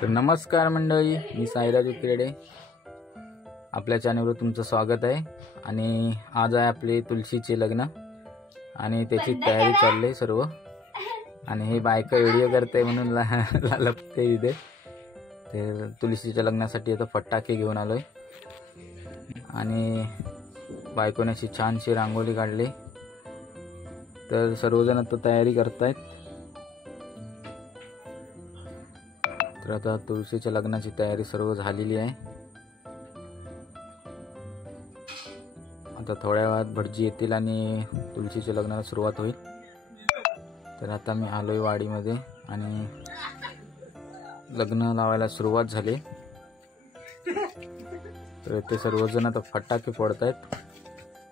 तर नमस्कार मंडळी, मी साईराज उकिरडे. आपल्या चॅनलवर तुमचं स्वागत आहे. आणि आज आहे आपले तुलसीचे लग्न आणि त्याची तयारी चालली सर्व. आणि हे बायका व्हिडिओ करते म्हणून लपते इथे. तर तुलसीच्या लग्नासाठी आता फटाके घेऊन आलोय आणि बायकोने अशी छानशी रांगोळी काढली. तर सर्वजण आता तयारी करतायत. तर आता तुळशीच्या लग्नाची तयारी सर्व झालेली आहे. आता थोड्या वेळात भटजी येतील आणि तुळशीच्या लग्नाला सुरुवात होईल. तर आता मी आलोय वाडीमध्ये आणि लग्न लावायला सुरुवात झाली. तर ते सर्वजण आता फटाके फोडतायत.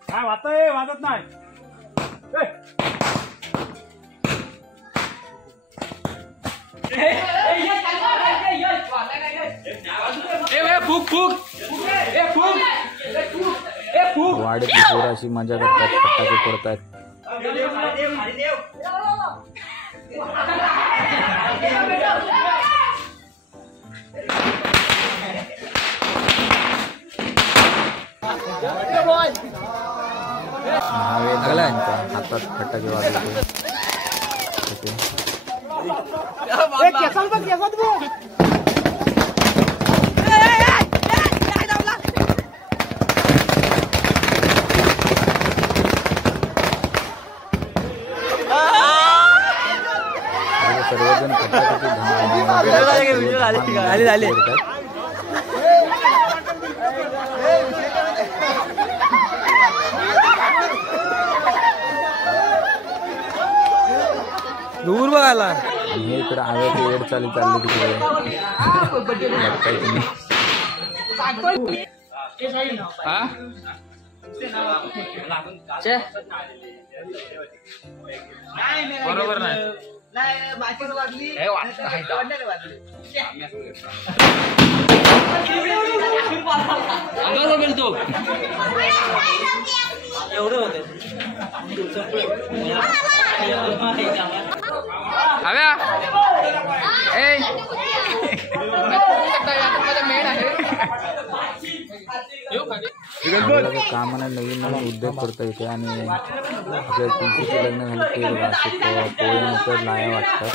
काय वाजतंय? वाजत नाही. वाडीतली पोरं अशी मजा करतात, फटाके फोडतात. हातात फटाके वाजवते. सर्वजण फटाक्याची दूर बघायला. हे इकडे आव्याची वेळ चालली तिकडे. बरोबर नाही. एवढं होत कामाला नवीन नवीन उद्योग करता येते. आणि आपल्या तुळशीचे लग्न झाले ते पोळे नंतर लाया वाटतात.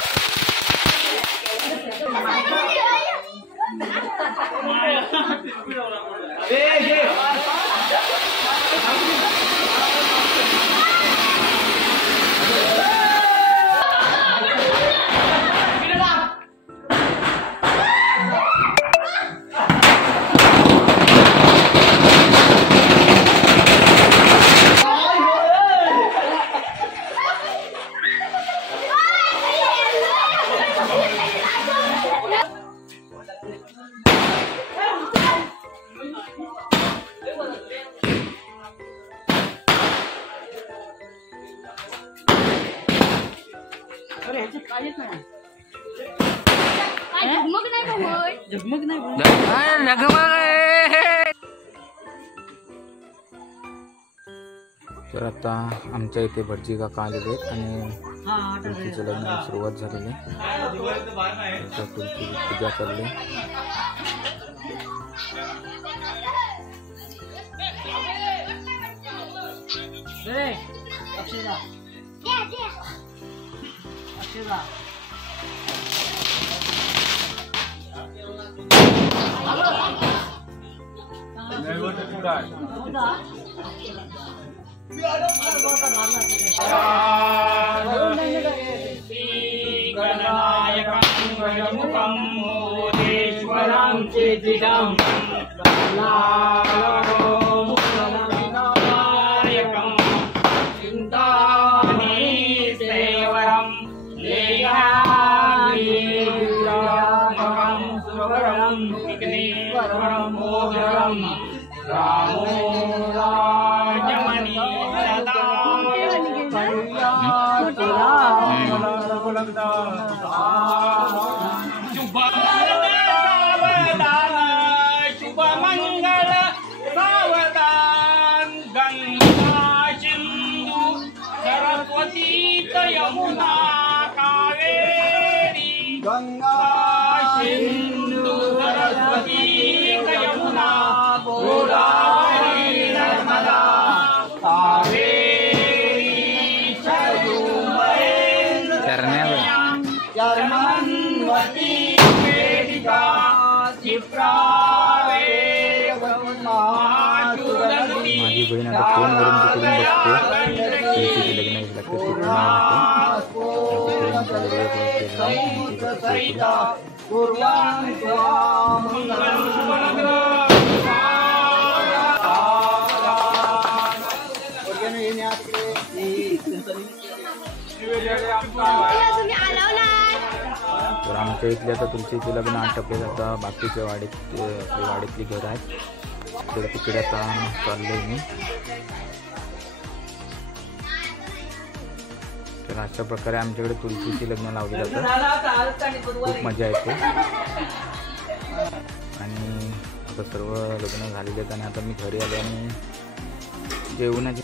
तर आता आमच्या इथे भटजी काका आलेले आहेत आणि तुळशीच्या लग्नाला सुरुवात झालेली. तुळशीची पूजा चालली. शुभ मंगल सावधान गंगा सिंधु सरस्वती यमुना कावेरी गंगा सिंधु वेदिका क्षिप्रावे माझी बहीण आता फोनवरून तिकडून बघते तुळशीचे लग्न एकदा कसे तर आमच्या इथले आता तुळशीचे लग्न आटपले आता बाकीच्या वाडीतली घरं आहेत तर तिकडे आता चाललोय मी. तर अशा प्रकारे आमच्याकडे तुळशीची लग्न लावली जातात. खूप मजा येते आणि आता सर्व लग्न झालेले आहेत आणि आता मी घरी आलो आणि जेवणाची